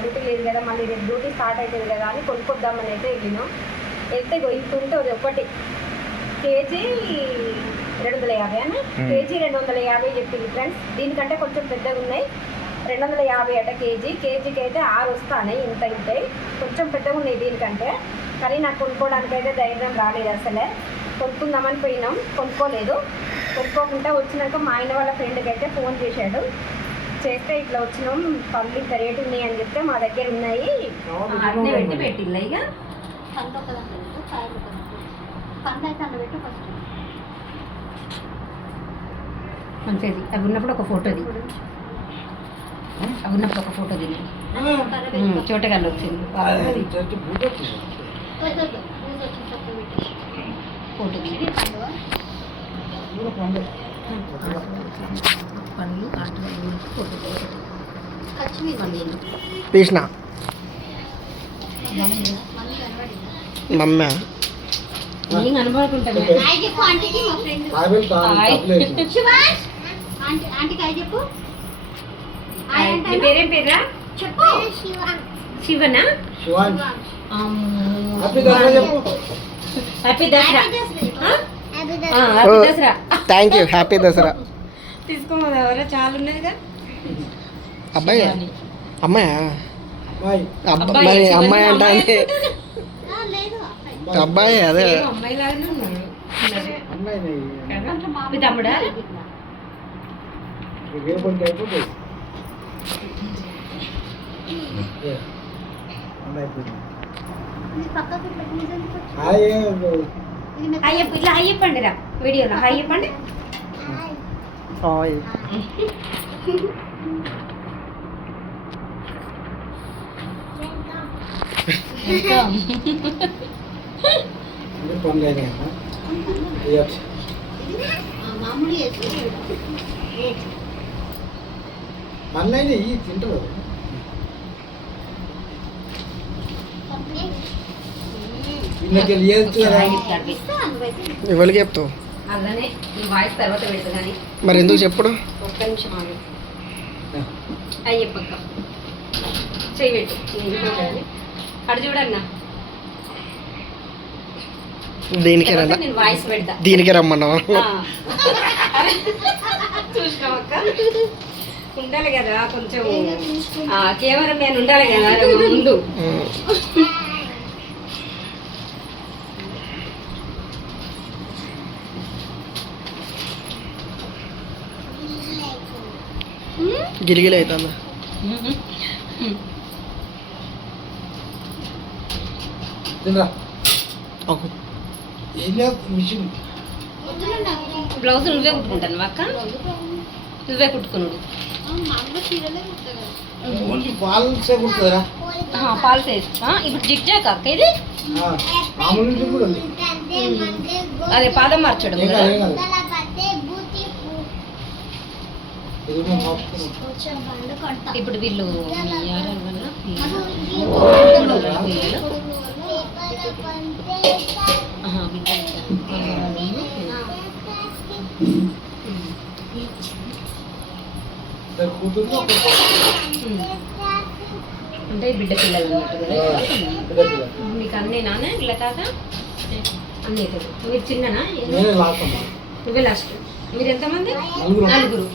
Duty లేదు కదా, మళ్ళీ రేపు డ్యూటీ స్టార్ట్ అవుతుంది కదా అని కొనుక్కొద్దామని అయితే వెళ్ళినాం. వెళ్తే ఇంటుంటే ఒకటి కేజీ 250 అని, కేజీ 250 చెప్పింది ఫ్రెండ్స్. దీనికంటే కొంచెం పెద్దగా ఉన్నాయి, 250 అట కేజీ. కేజీకి అయితే 6 వస్తాయి, ఇంత ఇంతే కొంచెం పెద్దగా ఉన్నాయి దీనికంటే. కానీ నాకు కొనుక్కోవడానికి అయితే ధైర్యం రాలేదు అసలే. కొనుక్కుందామని పోయినాం, కొనుక్కోలేదు. కొనుక్కోకుండా వచ్చినాక మా ఆయన వాళ్ళ ఫ్రెండ్కి అయితే ఫోన్ చేశాడు. చేస్తే ఇట్లా వచ్చినాం, పళ్ళు ఇంత రేటు ఉన్నాయి అని చెప్తే మా దగ్గర ఉన్నాయి అన్నీ పెట్టి పెట్టిల్లా. ఇక మంచిది. అవి ఉన్నప్పుడు ఒక ఫోటో ది, అవి ఉన్నప్పుడు ఒక ఫోటో దిగి చోటగాళ్ళు వచ్చింది ఫోటో దిగి పండ్లు కాటు ఫోటో తీసిన మమ్మీ నేను అనుభవకుంటాను. పేరేం పేరా చెప్పు? శివనా? Happy Dasara. Happy Dasara. Thank you. Happy Dasara. తీసుకోమదా ఎవరా? చాలా ఉన్నదిగా. అబ్బాయి అమ్మాయా? మరి అమ్మాయి అంటే అబ్బాయి అదే అమ్మాయి లాగానే ఉన్నాడు. మీ తమ్ముడా? ఇట్లా హై చెప్పండి రా వీడియోలో, హై చెప్పండి. తింటారు ఎవరికి చెప్తావు? అలానే వాయిస్ తర్వాత పెడతా కానీ మరి ఎందుకు చెప్పుడు? ఒక్క నిమిషం ఆగు. అయ్యప్పక్క చెయ్యి పెట్టు అటు చూడన్నా. దీనికే నేను వాయిస్ పెడతా. దీనికే రమ్మన్నావా? చూసినామక్క, ఉండాలి కదా కొంచెం కెమెరా మ్యాన్ ఉండాలి కదా ముందు. గిరిగిలి అవుతుందా? బ్లౌజ్ నువ్వే కుట్టుకుంటాను అక్క? నువ్వే కుట్టుకున్నాడు. పాల్ సైజ్ ఇప్పుడు జిగ్జాగ్ అక్క ఇది. అదే పాదం మార్చడం కదా. ఇప్పుడు వీళ్ళు అంటే బిడ్డ పిల్లలు అన్నట్టు కదా. మీకు అన్నీ నాన్న ఇలా కాక అన్నీ అవుతుంది. మీరు చిన్ననా? నువ్వే లాస్ట్. మీరు ఎంతమంది? నలుగురు.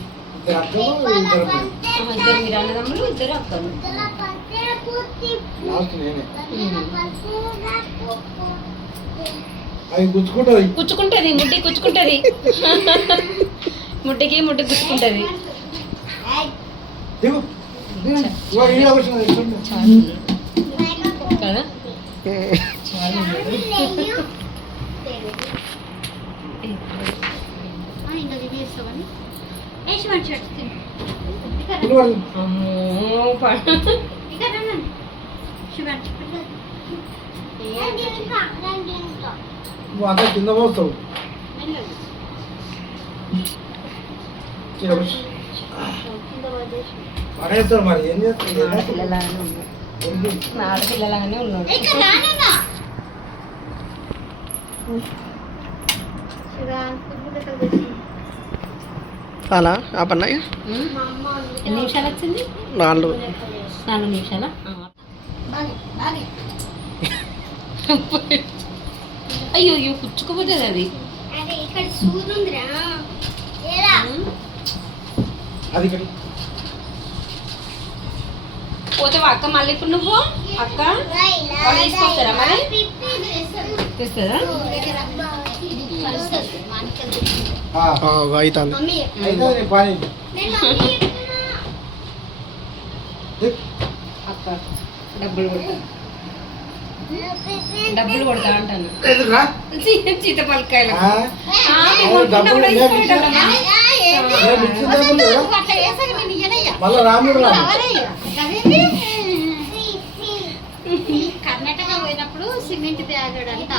ఇద్దరు మీరు అన్నదమ్ములు, ఇద్దరు అక్కలు. కుచ్చుకుంటది ముడ్డి, కుచ్చుకుంటది ముడ్డికి ముడ్డి కుచ్చుకుంటది. కదా కింద పోస్తావు. పడేస్తారు మరి ఏం చేస్తారు? ఆడపిల్లలాగానే ఉన్నాడు. అలా ఆ పన్నయ్య ఎన్ని నిమిషాలు వచ్చింది? 4 నిమిషాలా? అయ్యో అయ్యో పుచ్చుకోపోతుంది అది. పోతావా అక్క మళ్ళీ? ఇప్పుడు నువ్వు అక్క వాళ్ళు తీసుకొస్తారా మరి? తెస్తుందా? అవుతుంది. అక్క డబ్బులు కొడతా అంటాను. సీతపలకాయలు కర్ణాటక పోయినప్పుడు సిమెంట్ బ్యాగ్ అంట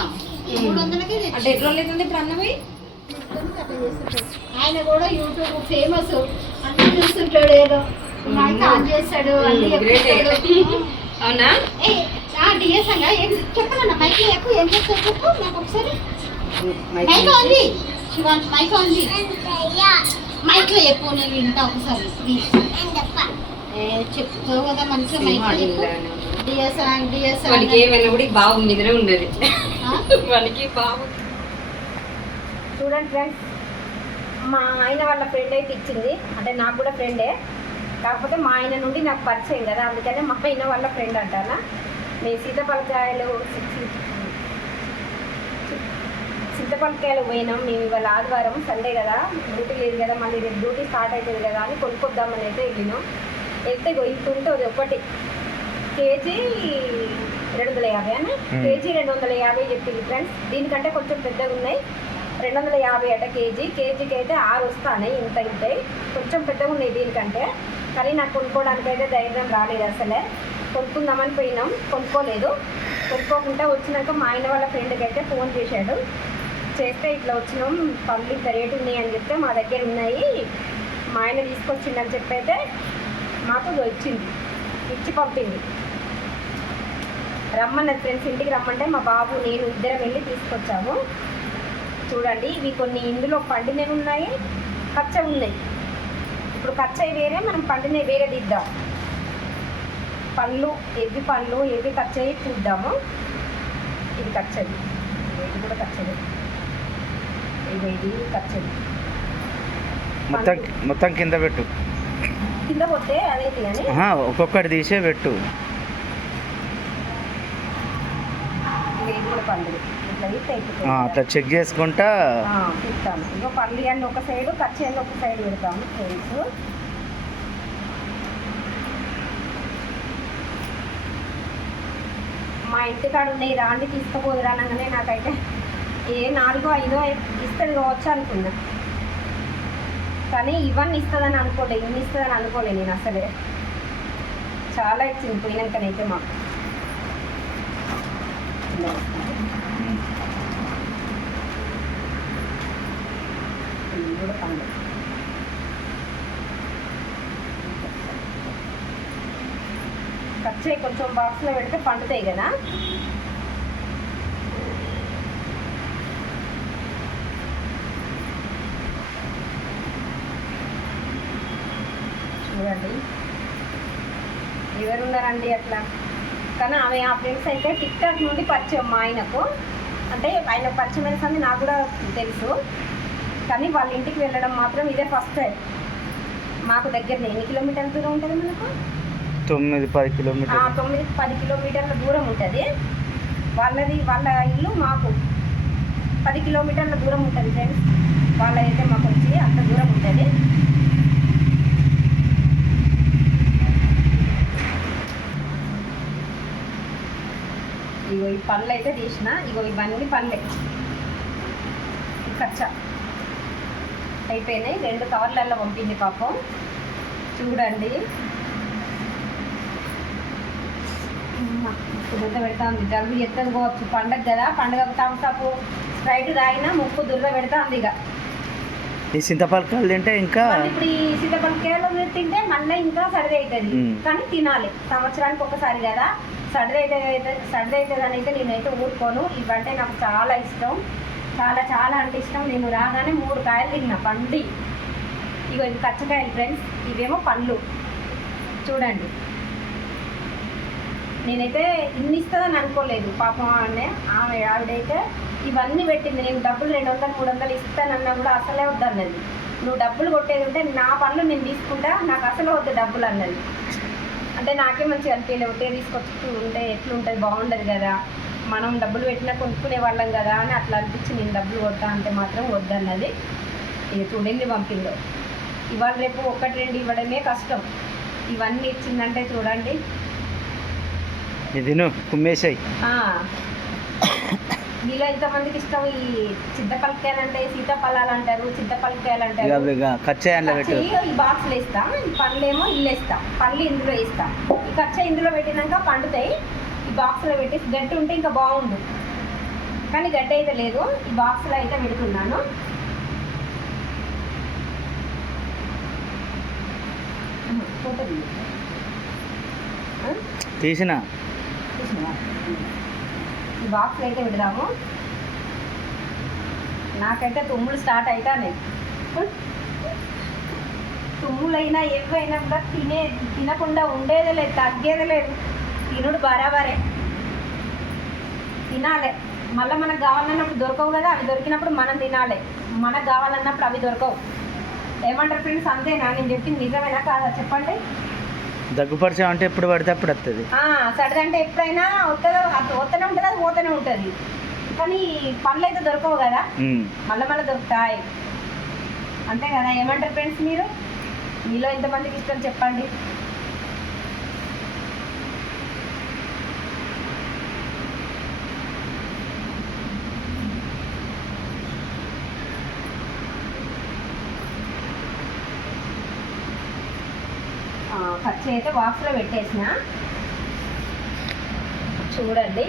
300కి అంటే ఎట్లా లేదండి ఇప్పుడు అన్నవి. ఆయన కూడా యూట్యూబ్ ఫేమస్ అన్ని చూస్తుంటాడు, ఏదో ఆన్ చేస్తాడు అన్ని చెప్తాడు. అవునా? డిఎస్ అంగా ఏం చెప్పాలన్నా మైక్ ఎక్కువ ఏం చేస్తావు చెప్పు నాకు ఒకసారి. మైక్ ఉంది శివాన్, మైక్ ఉంది, మైక్ లో చెప్పు నేను వింటా ఒకసారి. చెప్తావు కదా మంచిగా మైక్ డిఎస్ డిఎస్ వానికి ఏమైనా కూడా బాగుంది నిద్ర ఉన్నది వానికి బాగుంది. చూడండి ఫ్రెండ్స్, మా ఆయన వాళ్ళ ఫ్రెండ్ అయితే ఇచ్చింది, అంటే నాకు కూడా ఫ్రెండే, కాకపోతే మా ఆయన నుండి నాకు పరిచయం కదా, అందుకనే మా ఆయన వాళ్ళ ఫ్రెండ్ అంటానా. మేము సీతాఫలకాయలు పోయినాం మేము ఇవాళ ఆదివారం సండే కదా, డ్యూటీ లేదు కదా, మళ్ళీ రేపు డ్యూటీ స్టార్ట్ అవుతుంది కదా అని కొనుక్కొద్దామని అయితే వెళ్ళినాం. వెళ్తే ఇంటుంటే అది ఒకటి కేజీ 250 అని, కేజీ 250 చెప్పింది ఫ్రెండ్స్. దీనికంటే కొంచెం పెద్దగా ఉన్నాయి, 250 అట కేజీ. కేజీకి అయితే 6 వస్తాయి, ఇంత ఉంటాయి, కొంచెం పెద్దగా ఉన్నాయి దీనికంటే. కానీ నాకు కొనుక్కోవడానికి అయితే ధైర్యం రాలేదు అసలే. కొనుక్కుందామని పోయినాం, కొనుక్కోలేదు. కొనుక్కోకుండా వచ్చినాక మా ఆయన వాళ్ళ ఫ్రెండ్కి అయితే ఫోన్ చేశాడు, చేస్తే ఇట్లా వచ్చినాం పళ్ళు ఇంత రేటు ఉన్నాయి అని చెప్తే మా దగ్గర ఉన్నాయి, మా ఆయన తీసుకొచ్చిండని చెప్పి అయితే మాకు ఇచ్చింది, ఇచ్చి పంపింది. రమ్మన్నది ఫ్రెండ్స్, ఇంటికి రమ్మంటే మా బాబు నేను ఇద్దరం వెళ్ళి తీసుకొచ్చాము. చూడండి ఇవి కొన్ని ఇందులో పండినవి ఉన్నాయి, పచ్చవి ఉన్నాయి. ఇప్పుడు పచ్చవి వేరే, మనం పండినవి వేరే దిద్దాం. పళ్ళు ఎవి కచ్చవి చూద్దాము. ఇది కచ్చవి, ఇది కూడా కచ్చవి, ఇది కచ్చవి. మొత్తం కింద పెట్టు, కింద పోతే అదైతే కానీ ఒక్కొక్కటి తీసే పెట్టు. ఇది కూడా పండు ఇట్లా అట్లా చెక్ చేసుకుంటా తీస్తాము. ఇంకో పళ్ళు అన్నీ ఒక సైడు, కచ్చి అన్నీ ఒక సైడ్ పెడతాము ఫ్రెండ్స్. మా ఇంటికాడ ఉన్నాయి, రాండి తీసుకుపోదురా అనగానే నాకైతే 4 5 ఇస్తుంది కావచ్చు అనుకున్నా, కానీ ఇవన్నీ ఇస్తుందని అనుకోలే, ఇన్ని ఇస్తుందని అనుకోలే నేను అసలే. చాలా ఇచ్చింది పోయినాకనైతే మాకు. ఇది కూడా పండు, కచ్చే కొంచెం బాక్స్లో పెడితే పండుతాయి కదా. చూడండి ఎవరున్నారండి అట్లా. కానీ ఆమె ఆ ఫ్రెండ్స్ అయితే టిక్టాక్ నుండి పరిచయం మా ఆయనకు, అంటే ఆయన పరిచయం వేసింది నాకు కూడా తెలుసు, కానీ వాళ్ళ ఇంటికి వెళ్ళడం మాత్రం ఇదే ఫస్ట్ టైం. మాకు దగ్గరనే, ఎన్ని కిలోమీటర్ల దూరం ఉంటుంది మనకు? 9-10 కిలోమీటర్లు. 9-10 కిలోమీటర్ల దూరం ఉంటుంది. వాళ్ళ ఇల్లు మాకు 10 కిలోమీటర్ల దూరం ఉంటుంది ఫ్రెండ్స్. వాళ్ళ అయితే మాకు వచ్చి అంత దూరం ఉంటుంది. ఇగో ఈ పళ్ళు అయితే తీసిన, ఇగో ఇవన్నీ పళ్ళే కచ్చా అయిపోయినాయి. 2 కవర్లలో పంపింది పాపం. చూడండి దుర్ర పెడతా ఉంది, జలుబు ఎత్తది పోవచ్చు, పండగ కదా, పండుగకు థమ్స్అప్ స్ప్రైట్ తాగినా ముక్కు దుర్ర పెడతా ఉంది. ఇక ఈ చింతపలకాయలు తింటే ఇంకా, ఇప్పుడు ఈ చింతపలకాయలు తింటే మళ్ళీ ఇంకా సర్ది అవుతుంది, కానీ తినాలి. సంవత్సరానికి ఒకసారి కదా, సర్ది అవుతుంది అని అయితే నేనైతే ఊరుకోను. ఇవంటే నాకు చాలా ఇష్టం, చాలా చాలా అంటే ఇష్టం. నేను రాగానే 3 కాయలు తిన్నా పండి. ఇగో ఇవి కచ్చకాయలు ఫ్రెండ్స్, ఇవేమో పళ్ళు. చూడండి, నేనైతే ఇన్ని ఇస్తుందని అనుకోలేదు పాపం. ఆవిడైతే ఇవన్నీ పెట్టింది. నేను డబ్బులు 200 300 ఇస్తానన్నా కూడా అసలే వద్దన్నది. నువ్వు డబ్బులు కొట్టేది ఉంటే నా పనులు నేను తీసుకుంటా, నాకు అసలు వద్దు డబ్బులు అన్నది. అంటే నాకే మంచిగా అనిపించలేదు. ఒకటే తీసుకొచ్చి ఉంటే ఎట్లుంటుంది, బాగుండదు కదా, మనం డబ్బులు పెట్టినా కొనుక్కునే వాళ్ళం కదా అని అట్లా అనిపించి నేను డబ్బులు కొట్టా అంటే మాత్రం వద్దన్నది. ఇక చూడండి పంపిందో. ఇవాళ రేపు 1 2 ఇవ్వడమే కష్టం. ఇవన్నీ ఇచ్చిందంటే చూడండి. ఇది కుమ్మేసాయి. మీలో ఎంతమందికి ఇష్టం ఈ చింతపలకాయలు అంటే, సీతాఫలాలు అంటారు, చింతపలకాయలు అంటారు. ఈ బాక్స్లో వేస్తాం, పండ్లేమో ఇల్లు వేస్తాం, పళ్ళు ఇందులో వేస్తాం. ఈ కచ్చ ఇందులో పెట్టినాక పండుతాయి. ఈ బాక్స్లో పెట్టి గడ్డి ఉంటే ఇంకా బాగుండు, కానీ గడ్డి అయితే లేదు. ఈ బాక్స్లో అయితే పెడుతున్నాను. తీసినా ఈ బాక్స్లో అయితే పెడదాము. నాకైతే తుమ్ములు స్టార్ట్ అవుతాయి. తుమ్ములైనా ఏవైనా కూడా తినకుండా ఉండేదే లేదు, తగ్గేదే లేదు. తినుడు బరాబరే తినాలి. మళ్ళీ మనకు కావాలన్నప్పుడు దొరకవు కదా, అవి దొరికినప్పుడు మనం తినాలి. మనకు కావాలన్నప్పుడు అవి దొరకవు. ఏమంటారు ఫ్రెండ్స్, అంతేనా? నేను చెప్పింది నిజమేనా కాదా చెప్పండి. దగ్గుపరిచయం అంటే ఎప్పుడు పడితే అప్పుడు వస్తుంది. సడన్ అంటే ఎప్పుడైనా వస్తుందో, వస్తూనే ఉంటుంది, అది పోతూనే ఉంటుంది. కానీ పళ్ళు అయితే దొరకవు కదా, మళ్ళీ దొరుకుతాయి. అంతే కదా, ఏమంటారు ఫ్రెండ్స్? మీలో ఎంతమందికి ఇష్టం చెప్పండి. పచ్చి అయితే బాక్స్లో పెట్టేసిన చూడండి.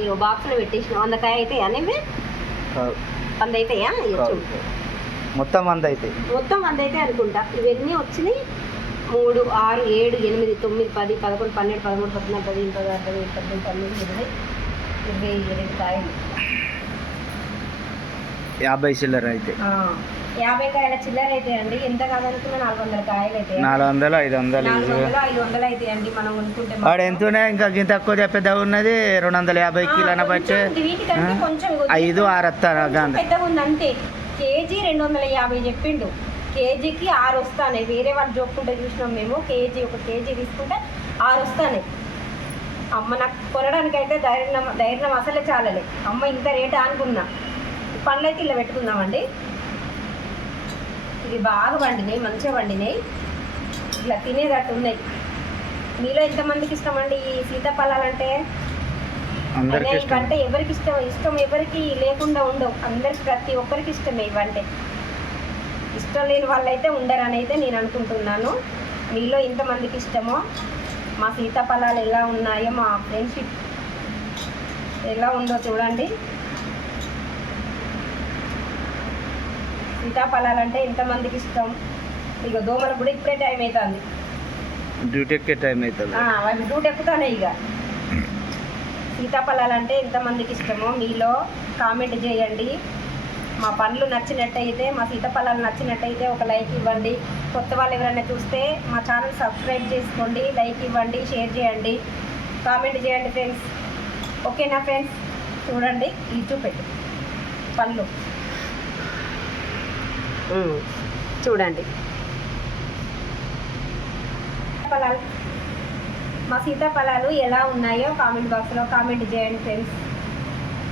ఇక బాక్స్లో పెట్టేసిన 100 కాయ అయితే అనేవి 100 అవుతాయా? మొత్తం 100 అయితే, మొత్తం 100 అయితే అనుకుంటా. ఇవన్నీ వచ్చినాయి 3 6 7 8 9 10 11 12 13 14 15 16 17 18 19 20 22 కాయలు. 50 చిల్లర అయితే, 50 కాయల చిల్లర అయితే అండి. ఎంత కాదనుకున్నా 400 కాయలు అయితే, 400 500 500 అయితే అండి మనం కొనుక్కుంటే. వాడు ఎంతనే ఇంకా ఇంత తక్కువ చెప్పేదా ఉన్నది 250 కిలోన బట్టి వీటికంటే కొంచెం 5 6 పెద్దగా ఉంది అంతే. కేజీ 250 చెప్పిండు. కేజీకి 6 వస్తాయి. వేరే వాళ్ళు జోక్కుంటే చూసినాం మేము. ఒక కేజీ తీసుకుంటే 6 వస్తాయి. అమ్మ నాకు కొనడానికి అయితే ధైర్యం అసలే చాలలే. అమ్మ ఇంత రేటు అనుకున్నా. పండ్లు అయితే ఇలా పెట్టుకుందామండి. ఇవి బాగా పండినాయి, మంచిగా పండినాయి, ఇలా తినేటట్టు ఉన్నాయి. మీలో ఎంతమందికి ఇష్టం అండి ఈ సీతాఫలాలంటే? ఇవంటే ఎవరికి ఇష్టం ఎవరికి లేకుండా ఉండవు. అందరికి ప్రతి ఒక్కరికి ఇష్టమే ఇవంటే. ఇష్టం లేని వాళ్ళైతే ఉండరని అయితే నేను అనుకుంటున్నాను. మీలో ఎంతమందికి ఇష్టమో, మా సీతాఫలాలు ఎలా ఉన్నాయో, మా ఫ్రెండ్షిప్ ఎలా ఉందో చూడండి. సీతాఫలాలంటే ఎంతమందికి ఇష్టం? ఇక దోమలకు కూడా ఇప్పుడే టైం అవుతుంది, డ్యూటీ ఎక్కే టైం అవుతుంది. అవి డ్యూటీ ఎక్కుతానే. ఇక సీతాఫలాలంటే ఎంతమందికి ఇష్టమో మీలో కామెంట్ చేయండి. మా పండ్లు నచ్చినట్టయితే, మా సీతాఫలాలు నచ్చినట్టయితే ఒక లైక్ ఇవ్వండి. కొత్త వాళ్ళు ఎవరైనా చూస్తే మా ఛానల్ సబ్స్క్రైబ్ చేసుకోండి, లైక్ ఇవ్వండి, షేర్ చేయండి, కామెంట్ చేయండి ఫ్రెండ్స్. ఓకేనా ఫ్రెండ్స్? చూడండి, ఈ చూపెట్టు పళ్ళు చూడండి. మా సీతాఫలాలు ఎలా ఉన్నాయో కామెంట్ బాక్స్లో కామెంట్ చేయండి ఫ్రెండ్స్.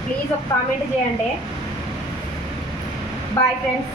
ప్లీజ్ ఒక కామెంట్ చేయండి. Bye friends.